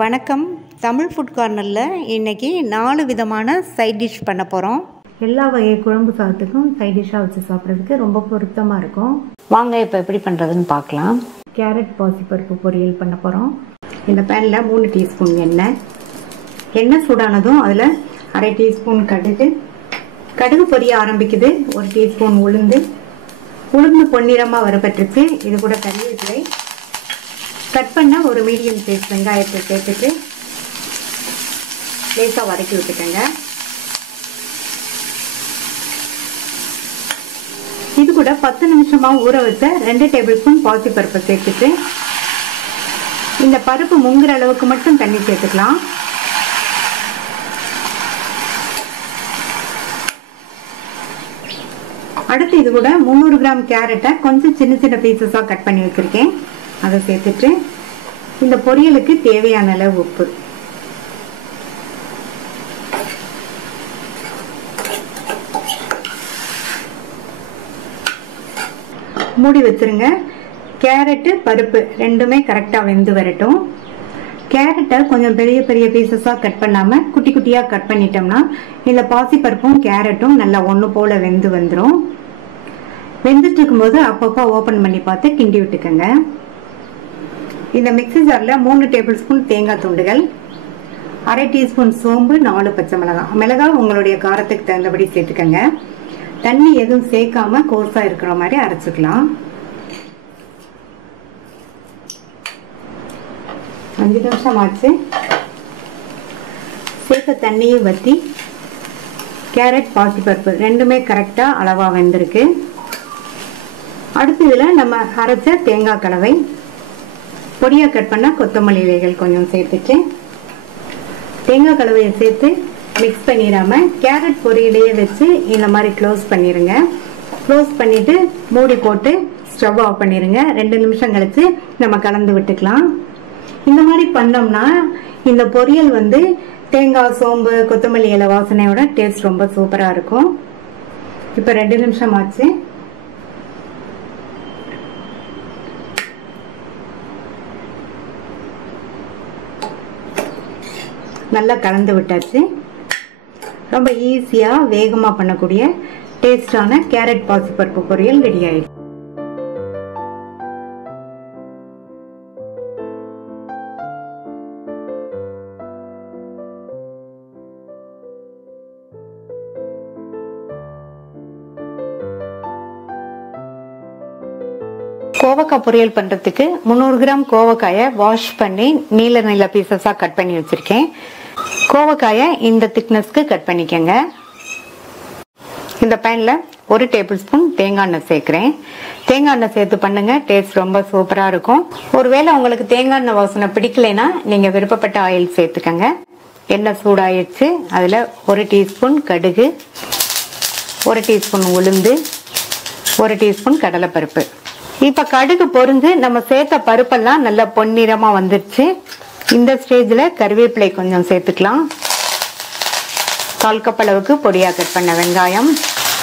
வணக்கம். தமிழ் ஃபுட் கார்னரில் இன்றைக்கி 4 விதமான சைட் டிஷ் பண்ண போகிறோம். எல்லா வகை குழம்பு சாதத்துக்கும் சைட் டிஷ்ஷாக வச்சு சாப்பிட்றதுக்கு ரொம்ப பொருத்தமாக இருக்கும். வாங்க இப்போ எப்படி பண்ணுறதுன்னு பார்க்கலாம். கேரட் பாசிப்பருப்பு பொரியல் பண்ண போகிறோம். இந்த பேனில் 3 டீஸ்பூன் எண்ணெய் சூடானதும் அதில் அரை டீஸ்பூன் கடுகு பொரிய ஆரம்பிக்குது. 1 டீஸ்பூன் உளுந்து பொன்னிறமாக வரப்பட்டுருச்சு. இது கூட கறிவேப்பிலை, கட் பண்ண ஒரு மீடியம் சைஸ் வெங்காயத்தை சேர்த்துட்டு லேசாக வதக்கி விட்டுக்கங்க. இது கூட 10 நிமிஷமாக ஊற வச்ச 2 டேபிள் ஸ்பூன் பாசிப்பருப்பை சேர்த்துட்டு இந்த பருப்பு முங்குற அளவுக்கு மட்டும் தண்ணி சேர்த்துக்கலாம். அடுத்து இது கூட 300 கிராம் கேரட்டை கொஞ்சம் சின்ன சின்ன பீசஸாக கட் பண்ணி வச்சிருக்கேன். அதை சேர்த்துட்டு இந்த பொரியலுக்கு தேவையான அளவு உப்பு, மூடி வச்சிருங்க. கேரட்டு பருப்பு ரெண்டுமே கரெக்டாக வெந்து வரட்டும். கேரட்டை கொஞ்சம் பெரிய பெரிய பீசஸாக கட் பண்ணாமல் குட்டி குட்டியாக கட் பண்ணிட்டோம்னா இந்த பாசிப்பருப்பும் கேரட்டும் நல்லா ஒன்று போல் வெந்து வந்துடும். வெந்துட்டு இருக்கும்போது அப்பப்போ ஓப்பன் பண்ணி பார்த்து கிண்டி விட்டுக்கோங்க. இந்த மிக்ஸி ஜாரில் 3 டேபிள் ஸ்பூன் தேங்காய் துண்டுகள், அரை டீஸ்பூன் சோம்பு, 4 பச்சை மிளகாய் உங்களுடைய காரத்துக்கு தகுந்தபடி சேர்த்துக்கங்க. தண்ணி எதுவும் சேர்க்காம கோர்ஸா இருக்கிற மாதிரி அரைச்சிக்கலாம். 5 நிமிஷம் ஆச்சு. சேர்த்த தண்ணியை வற்றி கேரட் பாசிப்பருப்பு ரெண்டுமே கரெக்டா அளவா வெந்திருக்கு. அடுத்து இதில் நம்ம அரைச்ச தேங்காய் கலவை, பொடியா கட் பண்ண கொத்தமல்லி இலைகள் கொஞ்சம் சேர்த்துட்டு தேங்காய் கலவையை சேர்த்து மிக்ஸ் பண்ணிடாம கேரட் பொரியலையே வச்சு இந்த மாதிரி க்ளோஸ் பண்ணிருங்க. க்ளோஸ் பண்ணிட்டு மூடி போட்டு ஸ்டவ் ஆஃப் பண்ணிருங்க. 2 நிமிஷம் கழிச்சு நம்ம கலந்து விட்டுக்கலாம். இந்த மாதிரி பண்ணோம்னா இந்த பொரியல் தேங்காய், சோம்பு, கொத்தமல்லி இலை வாசனையோட டேஸ்ட் ரொம்ப சூப்பரா இருக்கும். இப்ப 2 நிமிஷம் ஆச்சு. நல்லா கலந்து விட்டாச்சு. ரொம்ப ஈஸியா வேகமா பண்ணக்கூடிய டேஸ்டான கேரட் பாசிப்பருப்பு பொரியல் ரெடி ஆயிடுச்சு. கோவக்காய் பொரியல் பண்றதுக்கு 300 கிராம் கோவக்காயை வாஷ் பண்ணி நீல நீல பீசஸா கட் பண்ணி வச்சிருக்கேன். கோவக்காயை இந்த திக்னஸ்க்கு கட் பண்ணிக்கங்க. இந்த பேன்ல 1 டேபிள் ஸ்பூன் தேங்காய் எண்ணெய் சேர்க்கிறேன். தேங்காய் எண்ணெய் சேர்த்து பண்ணுங்க, டேஸ்ட் ரொம்ப சூப்பரா இருக்கும். ஒருவேளை உங்களுக்கு தேங்காய் எண்ணெய் வாசனை பிடிக்கலைன்னா நீங்க விருப்பப்பட்ட ஆயில் சேர்த்துக்கங்க. எண்ணெய் சூடாயிடுச்சு. அதுல 1 டீஸ்பூன் கடுகு, 1 டீஸ்பூன் உளுந்து, 1 டீஸ்பூன் கடலைப்பருப்பு. இப்ப கடுகு பொரிஞ்சு நம்ம சேர்த்த பருப்பெல்லாம் நல்ல பொன்னிறமா வந்துருச்சு. இந்த ஸ்டேஜ்ல கறிவேப்பிலை கொஞ்சம் சேர்த்துக்கலாம். 1/4 கப் அளவுக்கு பொடியா கட் பண்ண வெங்காயம்,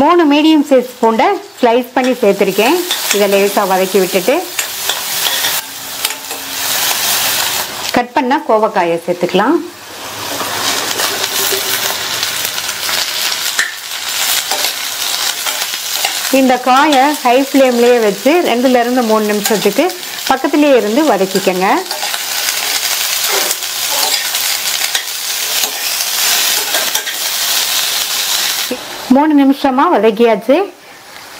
3 மீடியம் சைஸ் பூண்டை ஸ்லைஸ் பண்ணி சேர்த்திருக்கேன். இதை லேசா வதக்கி விட்டுட்டு கட் பண்ண கோவக்காயை சேர்த்துக்கலாம். இந்த காயை ஹை ஃப்ளேம்லயே வச்சு 2 ல இருந்து 3 நிமிஷத்துக்கு பக்கத்திலேயே இருந்து வதக்கிக்கங்க. மூணு நிமிஷமா வதக்கியாச்சு.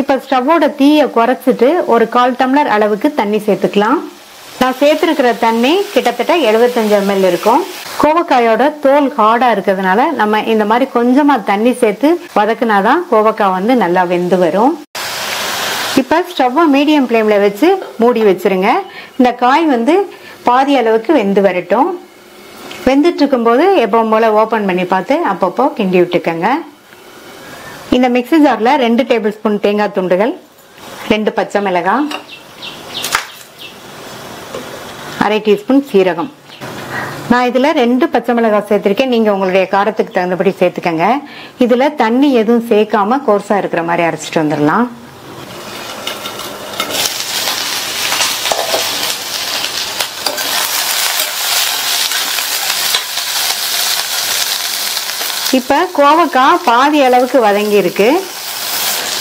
இப்ப ஸ்டவ்வோட தீயை குறைச்சிட்டு ஒரு 1/4 டம்ளர் அளவுக்கு தண்ணி சேர்த்துக்கலாம். நான் சேர்த்திருக்கிற தண்ணி கிட்டத்தட்ட 75 ml இருக்கும். கோவக்காயோட தோல் ஹார்டா இருக்கிறதுனால நம்ம இந்த மாதிரி கொஞ்சமா தண்ணி சேர்த்து வதக்குனாதான் கோவக்காய் நல்லா வெந்து வரும். இப்ப ஸ்டவ் மீடியம் ஃப்ளேம்ல வச்சு மூடி வச்சிருங்க. இந்த காய் பாதி அளவுக்கு வெந்து வரட்டும். வெந்துட்டு இருக்கும் போது எப்பவும் போல ஓபன் பண்ணி பார்த்து அப்பப்போ கிண்டி விட்டுக்கங்க. இந்த மிக்ஸி ஜார்ல 2 டேபிள் ஸ்பூன் தேங்காய் துண்டுகள், 2 பச்சை மிளகாய், அரை டீஸ்பூன் சீரகம். நான் இதுல 2 பச்சை மிளகாய் சேர்த்திருக்கேன். நீங்க உங்களுடைய காரத்துக்கு தகுந்தபடி சேர்த்துக்கங்க. இதுல தண்ணி எதுவும் சேர்க்காம கோர்ஸா இருக்கிற மாதிரி அரைச்சிட்டு வந்துடலாம். இப்போ கோவக்காய் பாதி அளவுக்கு வதங்கி இருக்கு.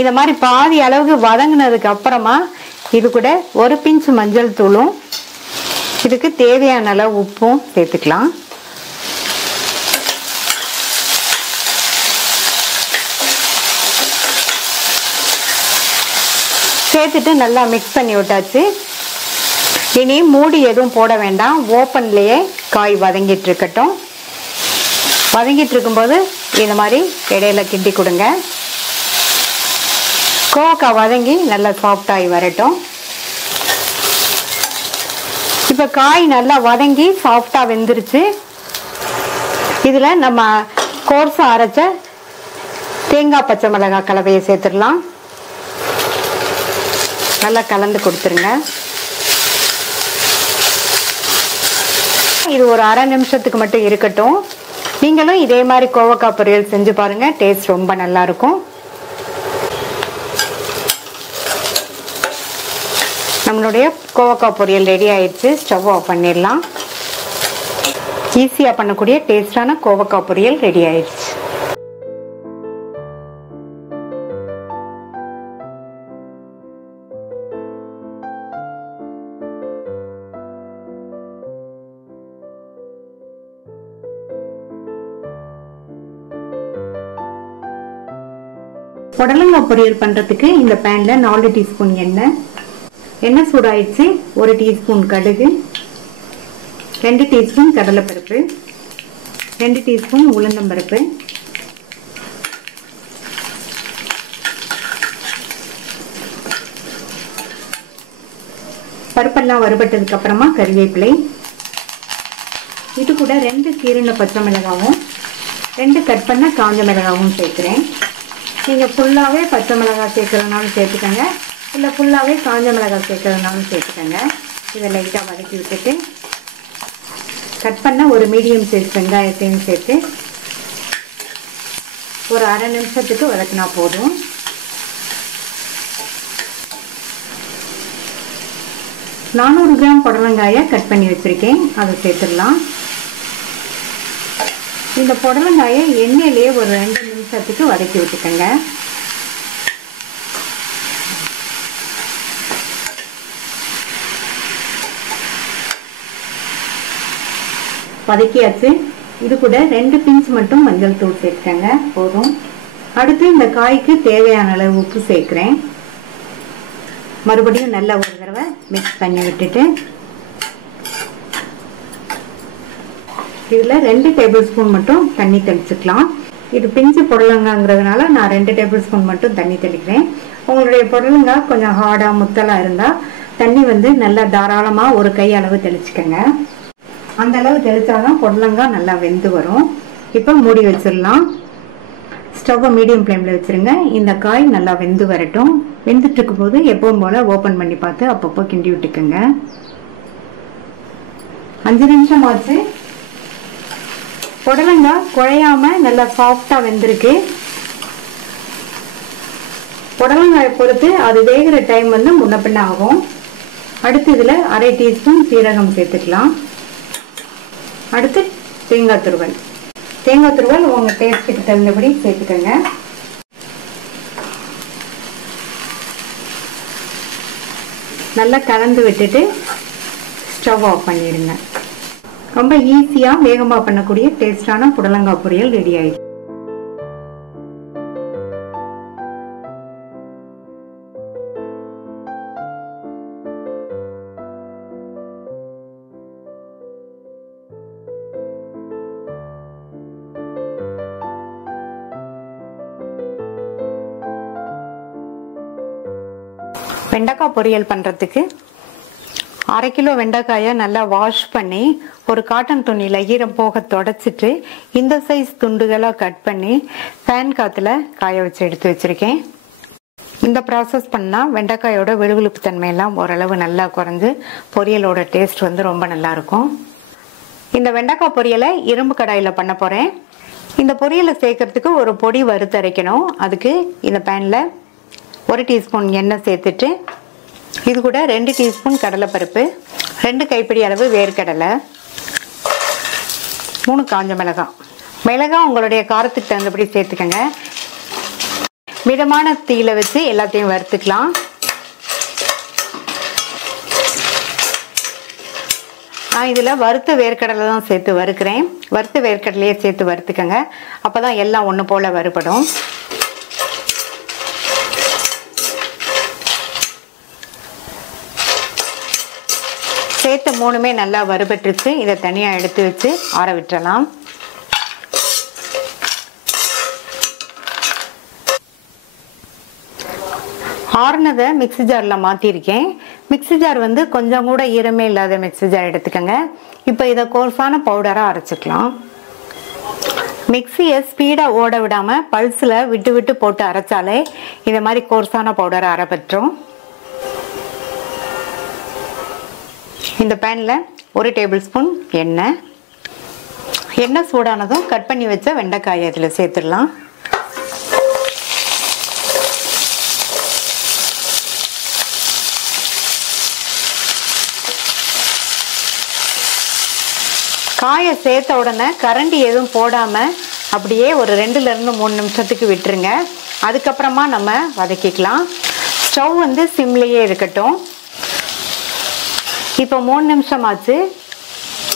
இந்த மாதிரி பாதி அளவுக்கு வதங்கினதுக்கு அப்புறமா இது கூட ஒரு பிஞ்ச் மஞ்சள் தூளும் இதுக்கு தேவையான அளவு உப்பும் சேர்த்துக்கலாம். சேர்த்துட்டு நல்லா மிக்ஸ் பண்ணி விட்டாச்சு. இனி மூடி எதுவும் போட வேண்டாம், ஓப்பன்லேயே காய் வதங்கிட்டு இருக்கட்டும். வதங்கிட்டு இருக்கும்போது இந்த மாதிரி இடையில கிண்டி கொடுங்க. கோவக்காய் வதங்கி நல்லா சாஃப்டாகி வரட்டும். இப்போ காய் நல்லா வதங்கி சாஃப்டாக வெந்துருச்சு. இதில் நம்ம கோர்ஸாக அரைச்ச தேங்காய் பச்சை மிளகாய் கலவையை சேர்த்துடலாம். நல்லா கலந்து கொடுத்துருங்க. இது ஒரு அரை நிமிஷத்துக்கு மட்டும் இருக்கட்டும். நீங்களும் இதே மாதிரி கோவக்காய் பொரியல் செஞ்சு பாருங்க, டேஸ்ட் ரொம்ப நல்லா இருக்கும். நம்மளுடைய கோவக்காய் பொரியல் ரெடி ஆயிடுச்சு. ஸ்டவ் ஆஃப் பண்ணிடலாம். ஈஸியாக பண்ணக்கூடிய டேஸ்டான கோவக்காய் பொரியல் ரெடி ஆயிடுச்சு. புடலங்காய் பொரியல் பண்றதுக்கு இந்த பேன்ல 4 டீஸ்பூன் எண்ணெய் சூடாயிடுச்சு. 1 டீஸ்பூன் கடுகு, 2 டீஸ்பூன் கடலைப்பருப்பு, 2 டீஸ்பூன் உளுந்தம்பருப்பு, பருப்பெல்லாம் வறுபட்டதுக்கு அப்புறமா கறிவேப்பிலை, இது கூட 2 கீரின பச்சை மிளகாவும் 2 கட் பண்ண காஞ்ச மிளகாவும் சேர்க்கிறேன். நீங்கள் ஃபுல்லாகவே பச்சை மிளகாய் சேர்க்கறதுனாலும் சேர்த்துக்கோங்க, இல்லை ஃபுல்லாகவே காஞ்ச மிளகாய் சேர்க்கறதுனாலும் சேர்த்துக்கோங்க. இதை லைட்டாக வதக்கி விட்டுட்டு கட் பண்ண ஒரு மீடியம் சைஸ் வெங்காயத்தையும் சேர்த்து ஒரு அரை நிமிஷத்துக்கு வதக்கினா போதும். நான் 400 கிராம் புடலங்காயை கட் பண்ணி வச்சுருக்கேன், அதை சேர்த்துடலாம். இந்த புடலங்காயை எண்ணெயிலேயே ஒரு 2 நிமிஷத்துக்கு வதக்கி விட்டுக்கோங்க. வதக்கியாச்சு. இது கூட 2 பிஞ்ச் மட்டும் மஞ்சள் தூள் சேர்த்துக்கங்க, போதும். அடுத்து இந்த காய்க்கு தேவையான அளவு உப்பு சேர்க்கிறேன். மறுபடியும் நல்லா ஒரு தடவை மிக்ஸ் பண்ணி விட்டுட்டு இதில் 2 டேபிள் ஸ்பூன் மட்டும் தண்ணி தெளிச்சுக்கலாம். இது பிஞ்சு புடலங்காங்கிறதுனால நான் 2 டேபிள் ஸ்பூன் மட்டும் தண்ணி தெளிக்கிறேன். உங்களுடைய புடலங்காய் கொஞ்சம் ஹார்டாக முத்தலாக இருந்தால் தண்ணி நல்லா தாராளமாக ஒரு கை அளவு தெளிச்சுக்கோங்க. அந்த அளவு தெளித்தாதான் புடலங்காய் நல்லா வெந்து வரும். இப்போ மூடி வச்சிடலாம். ஸ்டவ்வை மீடியம் ஃப்ளேமில் வச்சுருங்க. இந்த காய் நல்லா வெந்து வரட்டும். வெந்துட்டு இருக்கும்போது எப்பவும் போல் ஓப்பன் பண்ணி பார்த்து அப்பப்போ கிண்டி விட்டுக்கோங்க. 5 நிமிஷம் ஆச்சு. புடலங்காய் குழையாம நல்லா சாஃப்டாக வெந்திருக்கு. புடலங்காயை பொறுத்து அது வேகிற டைம் முன்ன பின்ன ஆகும். அடுத்து இதில் அரை டீஸ்பூன் சீரகம் சேர்த்துக்கலாம். அடுத்து தேங்காய் துருவல். தேங்காய் துருவல் உங்கள் டேஸ்ட்டுக்கு தகுந்தபடி சேர்த்துக்கோங்க. நல்லா கலந்து விட்டுட்டு ஸ்டவ் ஆஃப் பண்ணிடுங்க. ரொம்ப ஈஸியாக வேகமாக பண்ணக்கூடிய டேஸ்டான புடலங்காய் பொரியல் ரெடி ஆயிடுச்சு. வெண்டைக்காய் பொரியல் பண்ணுறதுக்கு 1/2 கிலோ வெண்டைக்காயை நல்லா வாஷ் பண்ணி ஒரு காட்டன் துணியில் ஈரம் போக தொடச்சிட்டு இந்த சைஸ் துண்டுகளாக கட் பண்ணி ஃபேன் காற்றுல காய வச்சு எடுத்து வச்சுருக்கேன். இந்த ப்ராசஸ் பண்ணால் வெண்டைக்காயோட வெளுவெளுப்பு தன்மையெல்லாம் ஓரளவு நல்லா குறைஞ்சு பொரியலோட டேஸ்ட் ரொம்ப நல்லாயிருக்கும். இந்த வெண்டைக்காய் பொரியலை இரும்பு கடாயில் பண்ண போகிறேன். இந்த பொரியலை சேர்க்கறதுக்கு ஒரு பொடி வறுத்தரைக்கணும். அதுக்கு இந்த பேனில் 1 டீஸ்பூன் எண்ணெய் சேர்த்துட்டு இது கூட 2 டீஸ்பூன் கடலைப்பருப்பு, 2 கைப்பிடி அளவு வேர்க்கடலை, 3 காஞ்ச மிளகாய், மிளகாய் உங்களுடைய காரத்துக்கு தகுந்தபடி சேர்த்துக்கங்க. மிதமான தீயில வச்சு எல்லாத்தையும் வறுத்துக்கலாம். நான் இதுல வறுத்த வேர்க்கடலை தான் சேர்த்து வறுக்கிறேன். வறுத்த வேர்க்கடலையே சேர்த்து வறுத்துக்கங்க. அப்பதான் எல்லாம் ஒண்ணு போல வறுபடும். சேர்த்து மூணுமே நல்லா வறுபட்டுருச்சு. இதை தனியா எடுத்து வச்சு ஆற விட்டுறலாம். ஆறுனதை மிக்ஸி ஜார்ல மாத்திருக்கேன். மிக்ஸி ஜார் வந்து கொஞ்சம் கூட ஈரமே இல்லாத மிக்ஸி ஜார் எடுத்துக்கங்க. இப்போ இதை கோர்ஸான பவுடரா அரைச்சிக்கலாம். மிக்ஸியை ஸ்பீடா ஓட விடாம பல்ஸ்ல விட்டு விட்டு போட்டு அரைச்சாலே இந்த மாதிரி கோர்ஸான பவுடரா அரைப்பற்றும். இந்த பேன்ல 1 டேபிள் ஸ்பூன் எண்ணெய் சூடானதும் கட் பண்ணி வச்ச வெண்டைக்காயை இதில் சேர்த்துடலாம். காயை சேர்த்த உடனே கரண்டி எதுவும் போடாம அப்படியே ஒரு 2 ல இருந்து 3 நிமிஷத்துக்கு விட்டுருங்க. அதுக்கப்புறமா நம்ம வதக்கிக்கலாம். ஸ்டவ் வந்து சிம்லேயே இருக்கட்டும். இப்போ 3 நிமிஷம் ஆச்சு.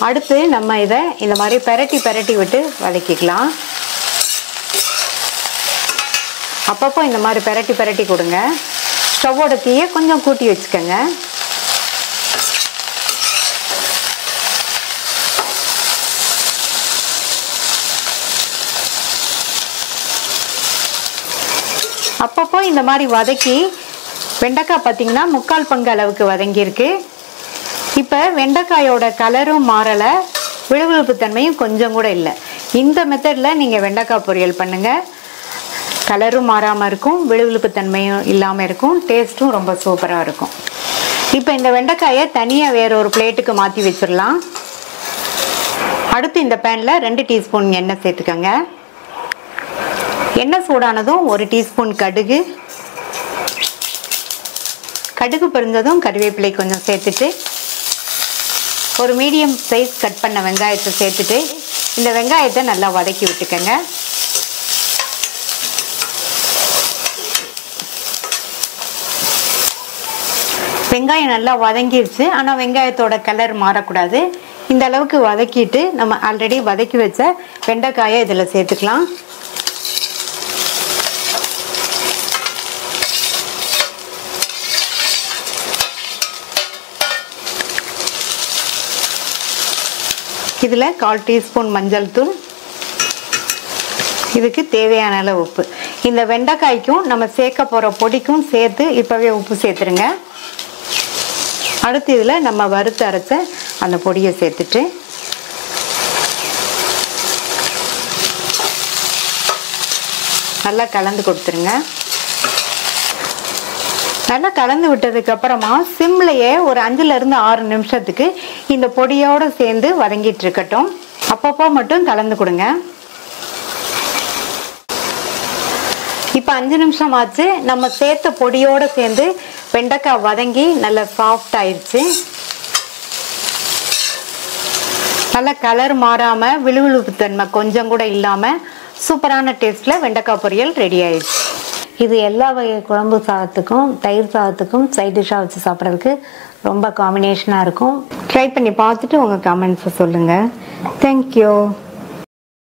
அடுத்து நம்ம இதை இந்த மாதிரி பெரட்டி விட்டு வதக்கிக்கலாம். அப்பப்போ இந்த மாதிரி பெரட்டி கொடுங்க. ஸ்டவ்வோட தீயை கொஞ்சம் கூட்டி வச்சுக்கோங்க. அப்பப்போ இந்த மாதிரி வதக்கி வெண்டைக்காய் பார்த்தீங்கன்னா 3/4 பங்கு அளவுக்கு வதங்கியிருக்கு. இப்போ வெண்டைக்காயோட கலரும் மாறலை, விழுவிழுப்பு தன்மையும் கொஞ்சம் கூட இல்லை. இந்த மெத்தடில் நீங்கள் வெண்டைக்காய் பொரியல் பண்ணுங்க. கலரும் மாறாமல் இருக்கும், விழுவிழுப்பு தன்மையும் இல்லாமல் இருக்கும், டேஸ்ட்டும் ரொம்ப சூப்பராக இருக்கும். இப்போ இந்த வெண்டைக்காயை தனியாக வேற ஒரு பிளேட்டுக்கு மாற்றி வச்சிடலாம். அடுத்து இந்த பேனில் 2 டீஸ்பூன் எண்ணெய் சேர்த்துக்கோங்க. எண்ணெய் சூடானதும் 1 டீஸ்பூன் கடுகு பொரிஞ்சதும் கறிவேப்பிலை கொஞ்சம் சேர்த்துட்டு ஒரு மீடியம் சைஸ் கட் பண்ண வெங்காயத்தை சேர்த்துட்டு இந்த வெங்காயத்தை நல்லா வதக்கி விட்டுக்கங்க. வெங்காயம் நல்லா வதங்கிடுச்சு. ஆனால் வெங்காயத்தோட கலர் மாறக்கூடாது. இந்த அளவுக்கு வதக்கிட்டு நம்ம ஆல்ரெடி வதக்கி வச்ச வெண்டைக்காயை இதில் சேர்த்துக்கலாம். இதில் 1/4 டீஸ்பூன் மஞ்சள் தூள், இதுக்கு தேவையான அளவு உப்பு. இந்த வெண்டைக்காய்க்கும் நம்ம சேர்க்க போகிற பொடிக்கும் சேர்த்து இப்போவே உப்பு சேர்த்துருங்க. அடுத்து இதில் நம்ம வறுத்து அரைச்ச அந்த பொடியை சேர்த்துட்டு நல்லா கலந்து கொடுத்துருங்க. நல்லா கலந்து விட்டதுக்கு அப்புறமா சிம்லையே ஒரு 5 ல இருந்து 6 நிமிஷத்துக்கு இந்த பொடியோட சேர்ந்து வதங்கிட்டு இருக்கட்டும். அப்பப்போ மட்டும் கலந்து கொடுங்க. இப்போ 5 நிமிஷம் ஆச்சு. நம்ம சேர்த்த பொடியோட சேர்ந்து வெண்டைக்காய் வதங்கி நல்லா சாஃப்ட் ஆயிடுச்சு. நல்லா கலர் மாறாம விழுவிழுப்பு தன்மை கொஞ்சம் கூட இல்லாம சூப்பரான டேஸ்ட்ல வெண்டைக்காய் பொரியல் ரெடி ஆயிடுச்சு. இது எல்லா வகை குழம்பு சாதத்துக்கும் தயிர் சாதத்துக்கும் சைட் டிஷ்ஷாக வச்சு சாப்பிட்றதுக்கு ரொம்ப காம்பினேஷனாக இருக்கும். ட்ரை பண்ணி பார்த்துட்டு உங்கள் கமெண்ட்ஸை சொல்லுங்கள். தேங்க்யூ.